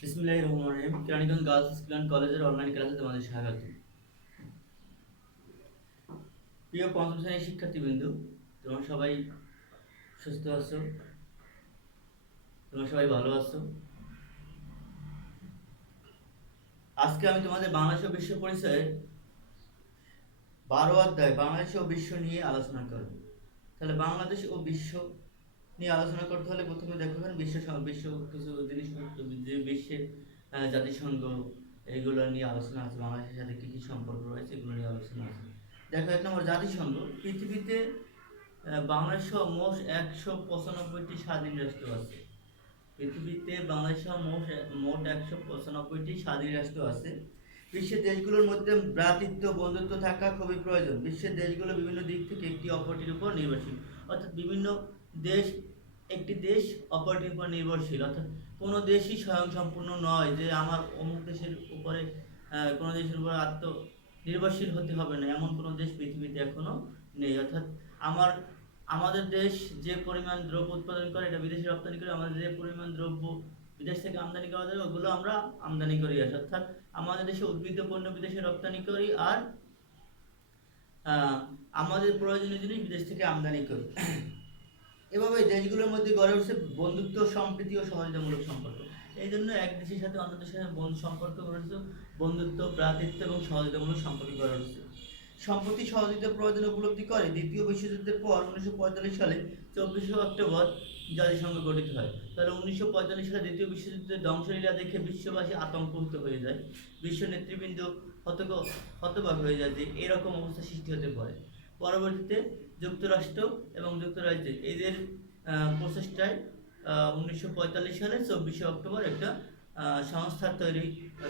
বিসমিল্লাহির রহমানির রহিম। Keraniganj girls school and কলেজের অনলাইন ক্লাসে তোমাদের স্বাগত। প্রিয় পঞ্চম শ্রেণীর শিক্ষার্থীবৃন্দ, তোমরা সবাই সুস্থ আছো? তোমরা সবাই ভালো আছো? আজকে আমি তোমাদের বাংলাদেশ ও বিশ্ব পরিচয়ের 12 অধ্যায় বাংলাদেশ ও বিশ্ব নিয়ে আলোচনা করব। তাহলে বাংলাদেশ ও বিশ্ব নিয়ে আলোচনা করতে হলে প্রথমে দেখো এখানে বিশ্ব কিছু জিনিসপত্র যে বিশ্বের জাতিসংঘ এগুলো নিয়ে আলোচনা আছে, বাংলাদেশের সাথে কী কী সম্পর্ক রয়েছে এগুলো নিয়ে আলোচনা আছে। দেখো 1 নম্বর জাতিসংঘ। পৃথিবীতে বাংলাদেশ সহ মোট 195টি স্বাধীন রাষ্ট্র আছে। পৃথিবীতে বাংলাদেশ সহ মোট 195টি স্বাধীন রাষ্ট্র আছে। বিশ্বের দেশগুলোর মধ্যে ভ্রাতৃত্ব বন্ধুত্ব থাকা খুবই প্রয়োজন। বিশ্বের দেশগুলো বিভিন্ন দিক থেকে একটি অপরটির উপর নির্ভরশীল, অর্থাৎ বিভিন্ন দেশ একটি দেশ অপরটির উপর নির্ভরশীল, অর্থাৎ কোনো দেশই স্বয়ংসম্পূর্ণ নয় যে আমার অমুক দেশের উপরে কোনো দেশের উপর আত্মনির্ভরশীল হতে হবে না, এমন কোনো দেশ পৃথিবীতে এখনো নেই। অর্থাৎ আমাদের দেশ যে পরিমাণ দ্রব্য উৎপাদন করে এটা বিদেশে রপ্তানি করে, আমাদের যে পরিমাণ দ্রব্য বিদেশ থেকে আমদানি করা যায় ওগুলো আমরা আমদানি করি আসি। অর্থাৎ আমাদের দেশে উদ্ভিজ্জ পণ্য বিদেশে রপ্তানি করি আর আমাদের প্রয়োজনীয় জিনিস বিদেশ থেকে আমদানি করি। এভাবে দেশগুলোর মধ্যে গড়ে উঠছে বন্ধুত্ব, সম্প্রীতি ও সহযোগিতামূলক সম্পর্ক। এই জন্য এক দেশের সাথে অন্য দেশের সাথে সম্পর্ক গড়ে উঠছে বন্ধুত্ব, ভ্রাতৃত্ব এবং সহযোগিতামূলক সম্পর্ক গড়ে উঠছে। সম্প্রতি সহযোগিতার প্রয়োজন উপলব্ধি করে দ্বিতীয় বিশ্বযুদ্ধের পর 1945 সালে 24শে অক্টোবর জাতিসংঘ গঠিত হয়। তাহলে 1945 সালে দ্বিতীয় বিশ্বযুদ্ধের ধ্বংসলীলা দেখে বিশ্ববাসী আতঙ্কিত হয়ে যায়। বিশ্ব নেতৃবৃন্দ হতবাক হয়ে যায় যে এরকম অবস্থা সৃষ্টি হতে পারে। পরবর্তীতে যুক্তরাষ্ট্র এবং যুক্তরাজ্যে এদের প্রচেষ্টায় 1945 সালে 24শে অক্টোবর একটা সংস্থা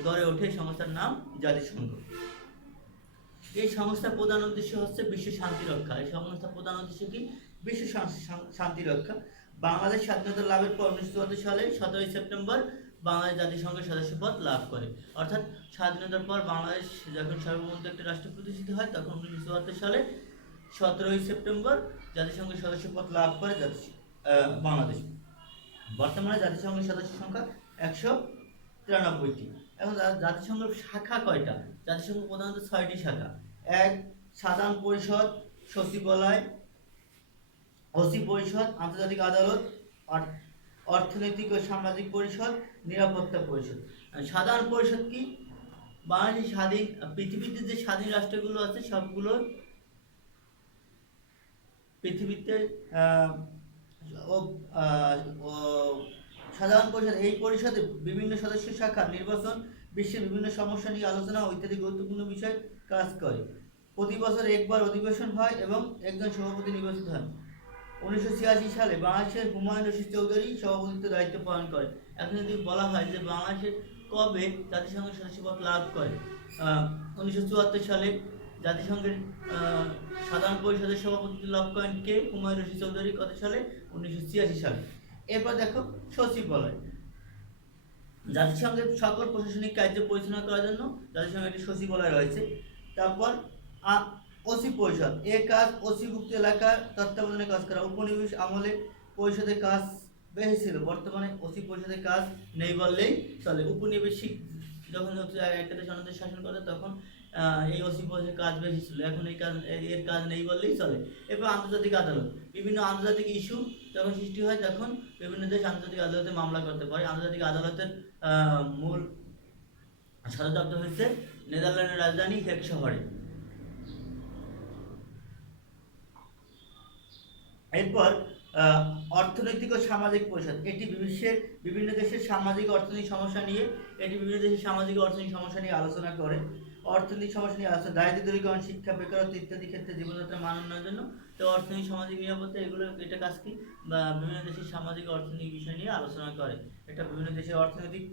গড়ে ওঠে। সংস্থার নাম জাতিসংঘ। এই সংস্থার প্রধান উদ্দেশ্য হচ্ছে বিশ্ব শান্তি রক্ষা। এই সংস্থার প্রধান উদ্দেশ্য কি? বিশ্ব শান্তি রক্ষা। বাংলাদেশ স্বাধীনতা লাভের পর 1974 সালে 17 সেপ্টেম্বর বাংলাদেশ জাতিসংঘের সদস্যপদ লাভ করে। অর্থাৎ স্বাধীনতার পর বাংলাদেশ যখন সার্বভৌমত্ব একটা রাষ্ট্র প্রতিষ্ঠিত হয় তখন 1974 সালে 17 সেপ্টেম্বর জাতিসংঘের সদস্যপদ লাভ করে বাংলাদেশ। বর্তমানে জাতিসংঘের সদস্য সংখ্যা 193টি। এখন জাতিসংঘের শাখা কয়টা? জাতিসংঘ প্রধানত 6টি শাখা। 1. সাধারণ পরিষদ, সচিবালয়, ওসি পরিষদ, আন্তর্জাতিক আদালত, অর্থনৈতিক ও সামাজিক পরিষদ, নিরাপত্তা পরিষদ। সাধারণ পরিষদ কি? বাংলাদেশ স্বাধীন পৃথিবীতে যে স্বাধীন রাষ্ট্রগুলো আছে সবগুলো পৃথিবীতে সাধারণ পরিষদ। এই পরিষদে বিভিন্ন সদস্য শাখা নির্বাচন, বিশ্বের বিভিন্ন সমস্যা নিয়ে আলোচনা ও ইত্যাদি গুরুত্বপূর্ণ বিষয় কাজ করে। প্রতি বছর একবার অধিবেশন হয় এবং একজন সভাপতি নির্বাচিত হন। 1986 সালে বাংলাদেশের হুমায়ুন রশিদ চৌধুরী সভাপতিত্ব দায়িত্ব পালন করেন। এখন যদি বলা হয় যে বাংলাদেশের কবে জাতিসংঘের সদস্যপদ লাভ করে, 1974 সালে জাতিসংঘের সাধারণ পরিষদের সভাপতিত্ব লাভ করেন কে? হুমায়ুন রশিদ চৌধুরী। কত সালে? 1986 সালে। এরপর দেখো সচিবালয়। জাতিসংঘের সকল প্রশাসনিক কার্য পরিচালনা করার জন্য জাতিসংঘের একটি সচিবালয় রয়েছে। তারপর ওসি পরিষদ। এর কাজ ওসিভুক্ত এলাকার তত্ত্বাবধানে কাজ করা। উপনিবেশ আমলে পরিষদের কাজ বেশি ছিল, বর্তমানে ওসি পরিষদের কাজ নেই বললেই চলে। উপনিবেশিক যখন হচ্ছে একটা দেশ অন্য দেশ শাসন করে তখন এই ওসি পরিষদের কাজ বেশি ছিল, এখন এর কাজ নেই বললেই চলে। এরপর আন্তর্জাতিক আদালত। বিভিন্ন আন্তর্জাতিক ইস্যু যখন সৃষ্টি হয় তখন বিভিন্ন দেশ আন্তর্জাতিক আদালতে মামলা করতে পারে। আন্তর্জাতিক আদালতের মূল সদর দপ্তর হচ্ছে নেদারল্যান্ডের রাজধানী হেগ শহরে। এরপর অর্থনৈতিক ও সামাজিক পরিষদ। এটি বিশ্বের বিভিন্ন দেশের সামাজিক অর্থনৈতিক সমস্যা নিয়ে আলোচনা করে। অর্থনৈতিক সমস্যা নিয়ে আলোচনা, দারিদ্র্য দূরীকরণ, শিক্ষা, বেকারত্ব ইত্যাদি ক্ষেত্রে জীবনযাত্রার মান উন্নয়নের জন্য তো অর্থনৈতিক সামাজিক নিরাপত্তা এটা কাজ কি? বা বিভিন্ন দেশের সামাজিক অর্থনৈতিক বিষয় নিয়ে আলোচনা করে। এটা বিভিন্ন দেশের অর্থনৈতিক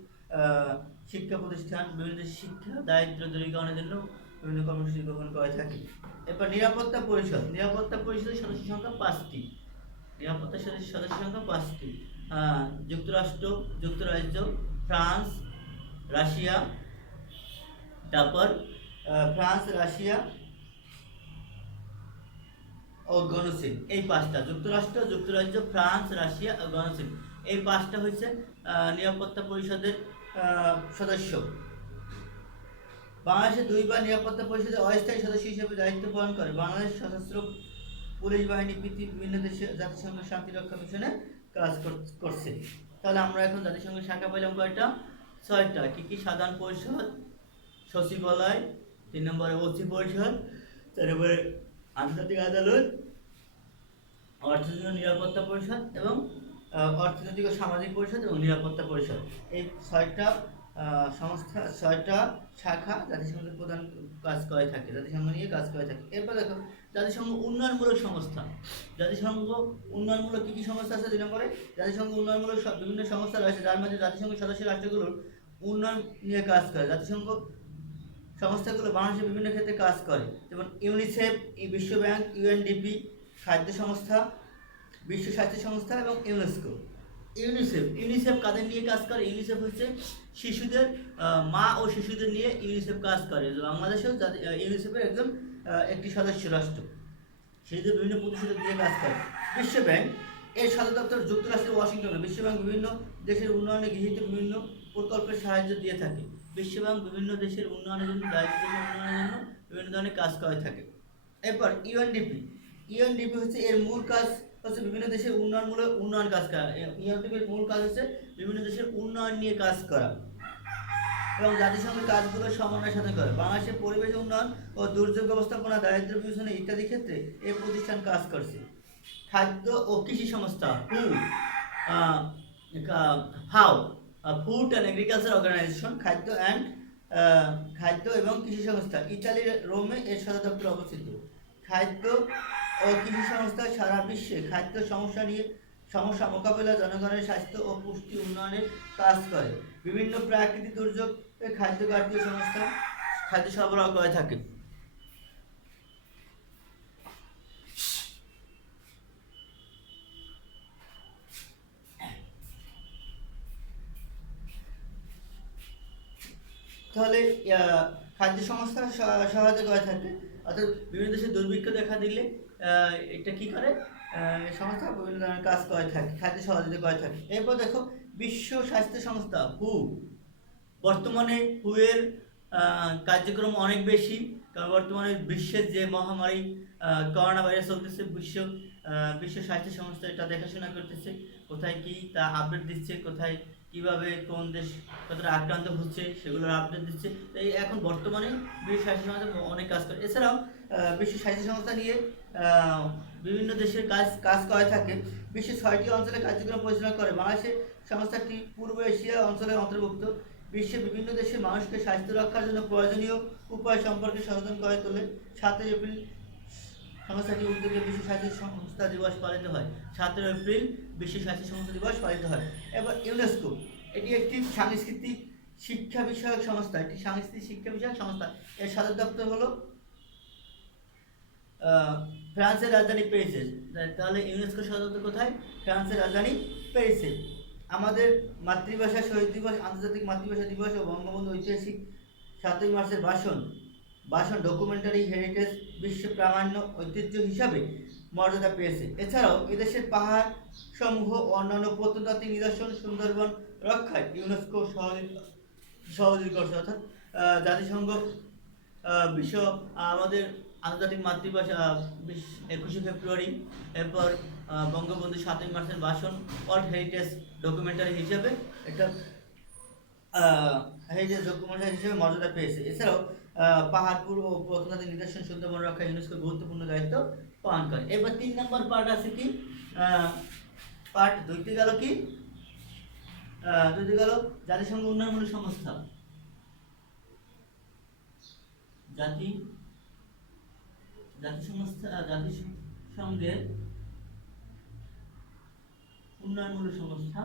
শিক্ষা প্রতিষ্ঠান, বিভিন্ন দেশের শিক্ষা দারিদ্র্য দূরীকরণের জন্য বিভিন্ন কর্মসূচি গ্রহণ করে থাকে। এরপর নিরাপত্তা পরিষদ। নিরাপত্তা পরিষদের সদস্য সংখ্যা 5টি। নিরাপত্তা সদস্য সংখ্যা 5টি। যুক্তরাষ্ট্র, যুক্তরাজ্য, ফ্রান্স, রাশিয়া, তারপর ফ্রান্স, রাশিয়া ও গণচীন। এই 5টা, যুক্তরাষ্ট্র, যুক্তরাজ্য, ফ্রান্স, রাশিয়া ও গণচীন, এই 5টা হচ্ছে নিরাপত্তা পরিষদের সদস্য। বাংলাদেশের দুইবার নিরাপত্তা পরিষদের অস্থায়ী সদস্য হিসেবে দায়িত্ব পালন করে। বাংলাদেশ সশস্ত্র পুলিশ বাহিনী বিভিন্ন দেশে জাতিসংঘের শান্তিরক্ষা মিশনে কাজ করছে। তাহলে আমরা এখন জাতিসংঘের শাখা পেলাম কয়টা? 6টা। কি কি? সাধারণ পরিষদ, সচিবালয়, 3 নম্বরে ওসি পরিষদ, 4 নম্বরে আন্তর্জাতিক আদালত, অর্থনৈতিক নিরাপত্তা পরিষদ এবং অর্থনৈতিক ও সামাজিক পরিষদ এবং নিরাপত্তা পরিষদ। এই 6টা সংস্থা, 6টা শাখা জাতিসংঘের প্রধান কাজ করে থাকে, জাতিসংঘ নিয়ে কাজ করে থাকে। এরপর দেখো জাতিসংঘ উন্নয়নমূলক সংস্থা। জাতিসংঘ উন্নয়নমূলক কি কি সংস্থা আছে? 2 নম্বরে জাতিসংঘ উন্নয়নমূলক বিভিন্ন সংস্থা রয়েছে, যার মধ্যে জাতিসংঘের সদস্য রাষ্ট্রগুলোর উন্নয়ন নিয়ে কাজ করে। জাতিসংঘ সংস্থাগুলো বাংলাদেশের বিভিন্ন ক্ষেত্রে কাজ করে, যেমন ইউনিসেফ, বিশ্ব ব্যাংক, ইউএনডিপি, খাদ্য সংস্থা, বিশ্ব স্বাস্থ্য সংস্থা এবং ইউনেস্কো। ইউনিসেফ কাদের নিয়ে কাজ করে? ইউনিসেফ হচ্ছে শিশুদের, মা ও শিশুদের নিয়ে ইউনিসেফ কাজ করে। বাংলাদেশেও ইউনিসেফের একটি সদস্য রাষ্ট্র, শিশুদের বিভিন্ন প্রতিষ্ঠান নিয়ে কাজ করে। বিশ্ব ব্যাংক এর সদর দপ্তর যুক্তরাষ্ট্রের ওয়াশিংটনে। বিশ্ব ব্যাংক বিভিন্ন দেশের উন্নয়নে গৃহীত বিভিন্ন প্রকল্পের সাহায্য দিয়ে থাকে। বিশ্ব ব্যাংক বিভিন্ন দেশের উন্নয়নের জন্য, উন্নয়নের জন্য বিভিন্ন ধরনের কাজ করে থাকে। এরপর ইউএনডিপি হচ্ছে এর মূল কাজ হচ্ছে বিভিন্ন দেশের উন্নয়ন কাজ করা। ইউএনডিপির মূল কাজ হচ্ছে বিভিন্ন দেশের উন্নয়ন নিয়ে কাজ করা এবং জাতিসংঘের কাজগুলো সমন্বয়ের সাথে করে। বাংলাদেশের পরিবেশ উন্নয়ন ও দুর্যোগ ব্যবস্থাপনা, দারিদ্র্য বিমোচন ইত্যাদি ক্ষেত্রে এই প্রতিষ্ঠান কাজ করছে। খাদ্য ও কৃষি সংস্থা, ফাও, ফুড অ্যান্ড এগ্রিকালচার অর্গানাইজেশন, খাদ্য এবং কৃষি সংস্থা, ইতালির রোমে এর সদর দপ্তর অবস্থিত। খাদ্য ও কৃষি সংস্থা সারা বিশ্বে খাদ্য সমস্যা মোকাবেলা, জনগণের স্বাস্থ্য ও পুষ্টি উন্নয়নের কাজ করে। বিভিন্ন প্রাকৃতিক দুর্যোগ খাদ্য ঘাটতি সংস্থা খাদ্য সরবরাহ করে থাকে। তাহলে খাদ্য সংস্থা সহায়তা করে থাকে, অর্থাৎ বিভিন্ন দেশে দুর্ভিক্ষ দেখা দিলে এটা কি করে? সংস্থা বিভিন্ন ধরনের কাজ করে থাকে, খাদ্য সহযোগিতা করে থাকে। এরপর দেখো বিশ্ব স্বাস্থ্য সংস্থা, বর্তমানে এর কার্যক্রম অনেক বেশি, কারণ বর্তমানে বিশ্বের যে মহামারী করোনা ভাইরাস চলতেছে, বিশ্ব স্বাস্থ্য সংস্থা এটা দেখাশোনা করতেছে, কোথায় কি তা আপডেট দিচ্ছে, কোথায় কিভাবে কোন দেশ কতটা আক্রান্ত হচ্ছে সেগুলোর আপডেট দিচ্ছে। এই এখন বর্তমানে বিশ্ব স্বাস্থ্য সংস্থা অনেক কাজ করে। এছাড়াও বিশ্ব স্বাস্থ্য সংস্থা নিয়ে বিভিন্ন দেশের কাজ করে থাকে। বিশ্বের 6টি অঞ্চলে কার্যক্রম পরিচালনা করে। বাংলাদেশের সংস্থাটি পূর্ব এশিয়া অঞ্চলের অন্তর্ভুক্ত। বিশ্বের বিভিন্ন দেশের মানুষকে স্বাস্থ্য রক্ষার জন্য প্রয়োজনীয় উপায় সম্পর্কে সচেতন করে তোলে। 7 এপ্রিল সংস্থাটির উদ্যোগে বিশ্ব স্বাস্থ্য সংস্থা দিবস পালিত হয়। 17 এপ্রিল বিশ্ব স্বাস্থ্য সংস্থা দিবস পালিত হয়। এবার ইউনেস্কো, এটি একটি সাংস্কৃতিক শিক্ষা বিষয়ক সংস্থা, এর সদর দপ্তর হলো ফ্রান্সের রাজধানী প্যারিসে। তাহলে ইউনেস্কো সদর দপ্তর কোথায়? ফ্রান্সের রাজধানী প্যারিসে। আমাদের মাতৃভাষা শহীদ দিবস, আন্তর্জাতিক মাতৃভাষা দিবস ও বঙ্গবন্ধু ঐতিহাসিক 7ই মার্চের ভাষণ ডকুমেন্টারি হেরিটেজ বিশ্ব প্রামাণ্য ঐতিহ্য হিসাবে মর্যাদা পেয়েছে। এছাড়াও এদেশের পাহাড় সমূহ ও অন্যান্য প্রত্নতাত্ত্বিক নিদর্শন সুন্দরবন রক্ষায় ইউনেস্কো সহযোগী করছে। অর্থাৎ জাতিসংঘ বিশ্ব আমাদের আন্তর্জাতিক মাতৃভাষা 21শে ফেব্রুয়ারি, এরপর বঙ্গবন্ধু 7ই মার্চের ভাষণ ওয়ার্ল্ড হেরিটেজ ডকুমেন্টারি হিসেবে একটা হেরিটেজ ডকুমেন্টারি হিসেবে মর্যাদা পেয়েছে। এছাড়াও পাহাড়পুর ও প্রত্নতাত্ত্বিক নিদর্শন সুন্দরবন রক্ষা ইউনেস্কো গুরুত্বপূর্ণ দায়িত্ব পালন করে। এবার 3 নম্বর পার্ট আছে কি? পার্ট 2তে গেল কি? 2তে গেল জাতিসংঘ উন্নয়নমূলক সংস্থা। জাতিসংঘের উন্নয়নমূলক সংস্থা,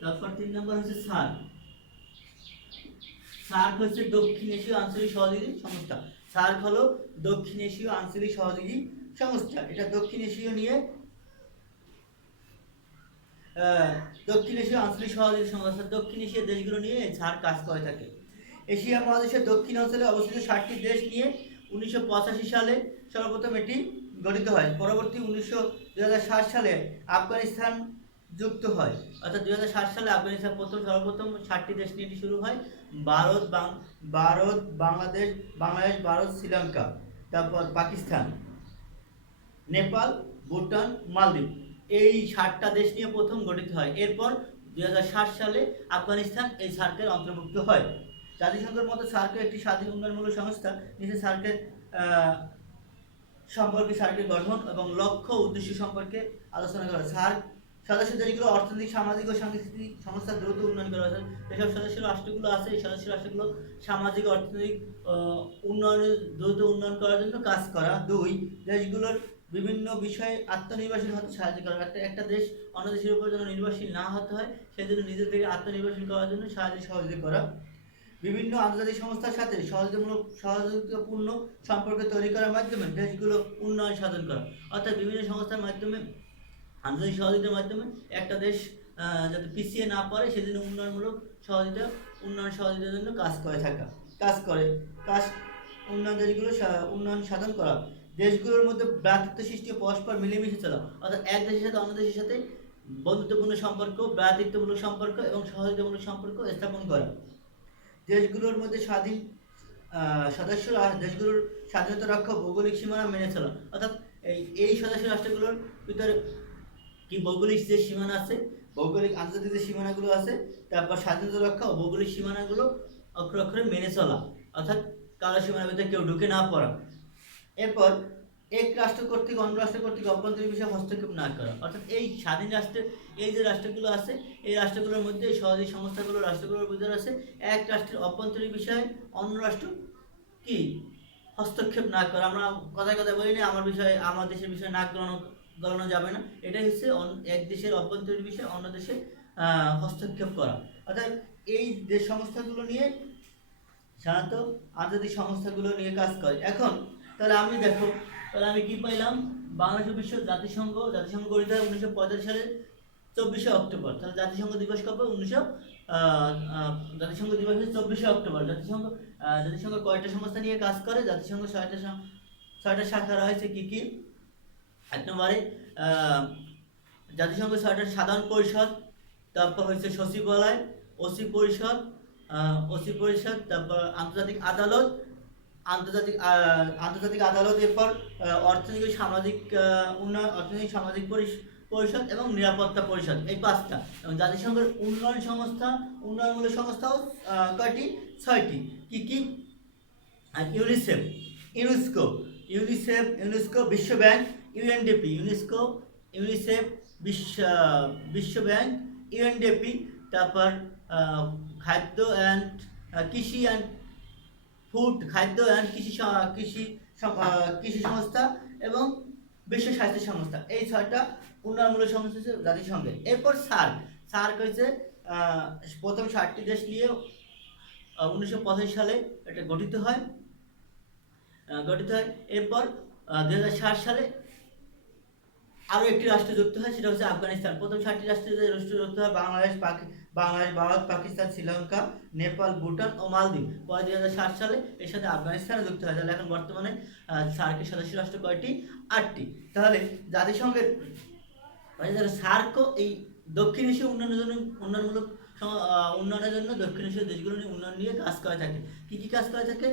তারপর 3 নম্বর হচ্ছে সার্ক হচ্ছে দক্ষিণ এশীয় আঞ্চলিক সহযোগী সংস্থা। সার্ক হলো দক্ষিণ এশীয় আঞ্চলিক সহযোগী সংস্থা। এটা দক্ষিণ এশীয় আঞ্চলিক সহযোগী সংস্থা, দক্ষিণ এশিয়ার দেশগুলো নিয়ে সার্ক কাজ করে থাকে। এশিয়া মহাদেশের দক্ষিণ অঞ্চলে অবস্থিত 7টি দেশ নিয়ে 1985 সালে সর্বপ্রথম এটি গঠিত হয়। পরবর্তী 2007 সালে আফগানিস্তান যুক্ত হয়, অর্থাৎ 2007 সালে আফগানিস্তান সর্বপ্রথম 7টি দেশ নিয়ে এটি শুরু হয়। ভারত, বাংলাদেশ, ভারত, শ্রীলঙ্কা, তারপর পাকিস্তান, নেপাল, ভুটান, মালদ্বীপ, এই 7টা দেশ নিয়ে প্রথম গঠিত হয়। এরপর 2007 সালে আফগানিস্তান এই সার্কের অন্তর্ভুক্ত হয়। জাতিসংঘের মতো সার্কের একটি স্বাধীন উন্নয়নমূলক সংস্থা। নিচে সার্কের সম্পর্কে, সার্কের গঠন এবং লক্ষ্য উদ্দেশ্য সম্পর্কে আলোচনা করা। সার্ক সদস্য দেশগুলো অর্থনৈতিক, সামাজিক ও সাংস্কৃতিক সংস্থার দ্রুত উন্নয়ন করা হয়েছে। যেসব সদস্য রাষ্ট্রগুলো আছে, এই সদস্য রাষ্ট্রগুলো সামাজিক অর্থনৈতিক উন্নয়নের দ্রুত উন্নয়ন করার জন্য কাজ করা। 2, দেশগুলোর বিভিন্ন বিষয়ে আত্মনির্ভরশীল হতে সাহায্য করা। একটা দেশ অন্য দেশের উপর যেন নির্ভরশীল না হতে হয়, সেজন্য নিজের থেকে আত্মনির্ভরশীল করার জন্য সহযোগিতা করা। বিভিন্ন আন্তর্জাতিক সংস্থার সাথে সহযোগিতাপূর্ণ সম্পর্ক তৈরি করার মাধ্যমে দেশগুলো উন্নয়ন সাধন করা। অর্থাৎ বিভিন্ন সংস্থার মাধ্যমে, আন্তর্জাতিক সহযোগিতার মাধ্যমে একটা দেশ যাতে পিছিয়ে না পড়ে সেজন্য উন্নয়ন সহযোগিতার জন্য কাজ উন্নয়ন দেশগুলো উন্নয়ন সাধন করা। দেশগুলোর মধ্যে ভ্রাতৃত্ব সৃষ্টি ও পরস্পর মিলেমিশে চলা, অর্থাৎ এক দেশের সাথে অন্য দেশের সাথে বন্ধুত্বপূর্ণ সম্পর্ক, ভ্রাতৃত্বমূলক সম্পর্ক এবং সহযোগিতামূলক সম্পর্ক স্থাপন করা। দেশগুলোর মধ্যে দেশগুলোর স্বাধীনতা রক্ষা, ভৌগোলিক সীমানা মেনে চলা, অর্থাৎ এই সদস্য রাষ্ট্রগুলোর ভিতরে কি ভৌগোলিক যে সীমানা আছে, ভৌগোলিক আন্তর্জাতিক যে সীমানাগুলো আছে, তারপর স্বাধীনতা রক্ষা ও ভৌগোলিক সীমানাগুলো অক্ষরে অক্ষরে মেনে চলা, অর্থাৎ কারো সীমানার ভিতরে কেউ ঢুকে না পড়া। এরপর এক রাষ্ট্র কর্তৃক অন্য রাষ্ট্র কর্তৃক অভ্যন্তরীণ বিষয়ে হস্তক্ষেপ না করা, অর্থাৎ এই স্বাধীন রাষ্ট্রের এই যে রাষ্ট্রগুলো আছে, এই রাষ্ট্রগুলোর মধ্যে সহযোগী রাষ্ট্রগুলোর ভিতরে আছে, এক রাষ্ট্রের অভ্যন্তরীণ বিষয়ে অন্য রাষ্ট্র কি হস্তক্ষেপ না করা। আমরা কথায় কথায় বলি না, আমার দেশের বিষয়ে নাক গলানো যাবে না, এটাই হচ্ছে এক দেশের অভ্যন্তরীণ বিষয়ে অন্য দেশে হস্তক্ষেপ করা। অর্থাৎ এই দেশ সংস্থাগুলো নিয়ে সাধারণত আন্তর্জাতিক সংস্থাগুলো নিয়ে কাজ করে। এখন তাহলে আমি কি পাইলাম, বাংলাদেশ বিশ্ব জাতিসংঘ গঠিত হয় 1945 সালের 24শে অক্টোবর। তাহলে জাতিসংঘ দিবস কবে? জাতিসংঘ দিবস হচ্ছে 24শে অক্টোবর। জাতিসংঘ কয়টা সংস্থা নিয়ে কাজ করে? জাতিসংঘ 6টা শাখা রয়েছে। কি কি? 1 নম্বরে জাতিসংঘ 6টা সাধারণ পরিষদ, তারপর হচ্ছে সচিবালয়, ওসি পরিষদ, তারপর আন্তর্জাতিক আদালত, এরপর অর্থনৈতিক সামাজিক উন্নয়ন, অর্থনৈতিক সামাজিক পরিষদ এবং নিরাপত্তা পরিষদ, এই 5টা। এবং জাতিসংঘের উন্নয়নমূলক সংস্থাও কয়টি? 6টি। কি কি? ইউনেস্কো, বিশ্ব ব্যাংক, ইউএনডিপি, ইউনিসেফ, বিশ্ব ব্যাংক, ইউএনডিপি, তারপর খাদ্য অ্যান্ড কৃষি সংস্থা এবং বিশ্ব স্বাস্থ্য সংস্থা, এই 6টা উন্নয়নমূলক সংস্থা হচ্ছে জাতিসংঘের। এরপর সার্ক হচ্ছে প্রথম 7টি দেশ নিয়ে 1985 সালে এটা গঠিত হয়। এরপর 2007 সালে আরও একটি রাষ্ট্র যুক্ত হয়, সেটা হচ্ছে আফগানিস্তান। প্রথম 7টি রাষ্ট্র যুক্ত হয় বাংলাদেশ, ভারত, পাকিস্তান, শ্রীলঙ্কা, নেপাল, ভুটান ও মালদ্বীপ। পরে 2007 সালে এর সাথে আফগানিস্তান যুক্ত হয়। তাহলে এখন বর্তমানে সার্কের সদস্য রাষ্ট্র কয়টি? 8টি। তাহলে জাতিসংঘের সার্কও এই দক্ষিণ এশীয় উন্নয়নের জন্য দক্ষিণ এশীয় দেশগুলো নিয়ে উন্নয়ন নিয়ে কাজ করে থাকে। কি কি কাজ করে থাকে?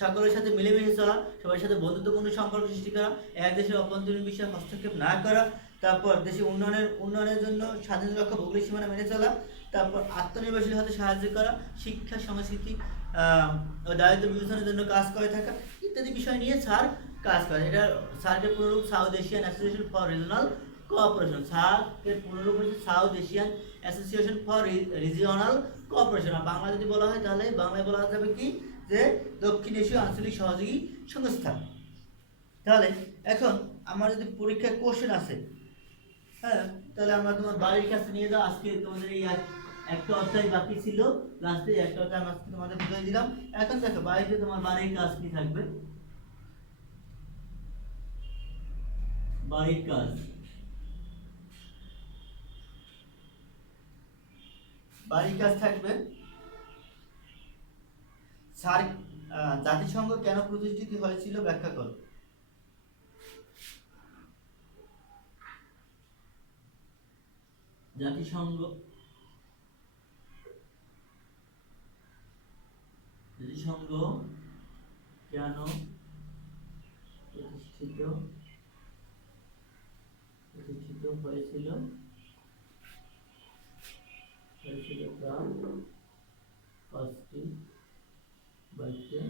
সকলের সাথে মিলেমিশে চলা, সবার সাথে বন্ধুত্বপূর্ণ সম্পর্ক সৃষ্টি করা, এক দেশের অভ্যন্তরীণ বিষয়ে হস্তক্ষেপ না করা, তারপর দেশের উন্নয়নের জন্য স্বাধীনতা রক্ষা, ভৌগোলিক সীমানা মেনে চলা, তারপর আত্মনির্ভরশীল হতে সাহায্য করা, শিক্ষা, সংস্কৃতি ও দারিদ্র বিমোচনের জন্য কাজ করে থাকা ইত্যাদি বিষয় নিয়ে সার্ক কাজ করে। এটা সার্কের পুরোরূপ South Asian Association for Regional Cooperation. সার্কের পুরোরূপ হচ্ছে South Asian Association for Regional Cooperation. আর বাংলা যদি বলা হয় তাহলে বাংলায় বলা যাবে কি, যে দক্ষিণ এশীয় আঞ্চলিক সহযোগী সংস্থা। তাহলে এখন আমার যদি পরীক্ষায় কোশ্চেন আছে, হ্যাঁ, তাহলে আমরা তোমার বাড়ির কাছে নিয়ে যাও। আজকে তোমাদের এই একটা অধ্যায় বাকি ছিল, লাস্টে একটা অধ্যায় আমি আজকে তোমাদের বুঝিয়ে দিলাম। এখন দেখো বাড়িতে তোমার বাড়ির কাজ কি থাকবে? বাড়ির কাজ থাকবে সার্ক জাতিসংঘ কেন প্রতিষ্ঠিত হয়েছিল ব্যাখ্যা করো। জাতিসংঘ জাতিসংঘ কেন প্রতিষ্ঠিত হয়েছিল তা পাঁচটি বাক্যে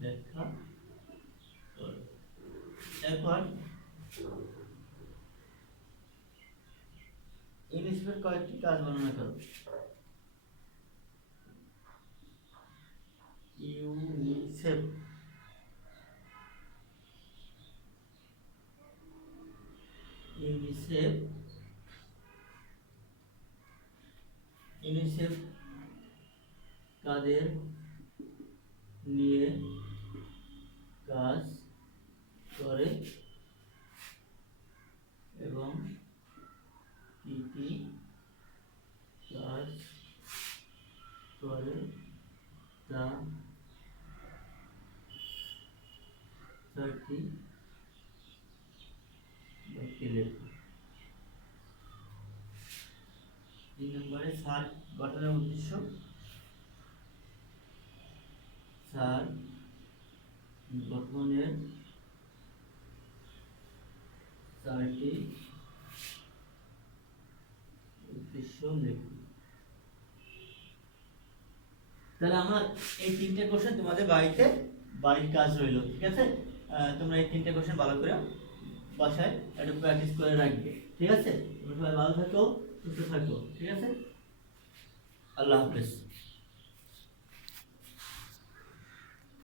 ব্যাখ্যা করো। এরপর ইউনিসেফের কয়েকটি কাজ বর্ণনা করো। ইউনিসেফ ইউনিসেফ ইউনিসেফ কাদের নিয়ে কাজ করে এবং কি কি কাজ করে তা চারটি বাক্যে লেখো। 3 নম্বরে সার্ক গঠনের উদ্দেশ্য। সার্ক গঠনের চারটি উদ্দেশ্য লেখো। তাহলে আমার এই 3টে কোশ্চেন তোমাদের বাড়ির কাজ রইলো, ঠিক আছে? তোমরা এই 3টে কোশ্চেন ভালো করে বাসায় একটু প্র্যাকটিস করে রাখবে, ঠিক আছে? তোমরা সবাই ভালো থাকো, সুস্থ থাকো, ঠিক আছে? আল্লাহ হাফেজ।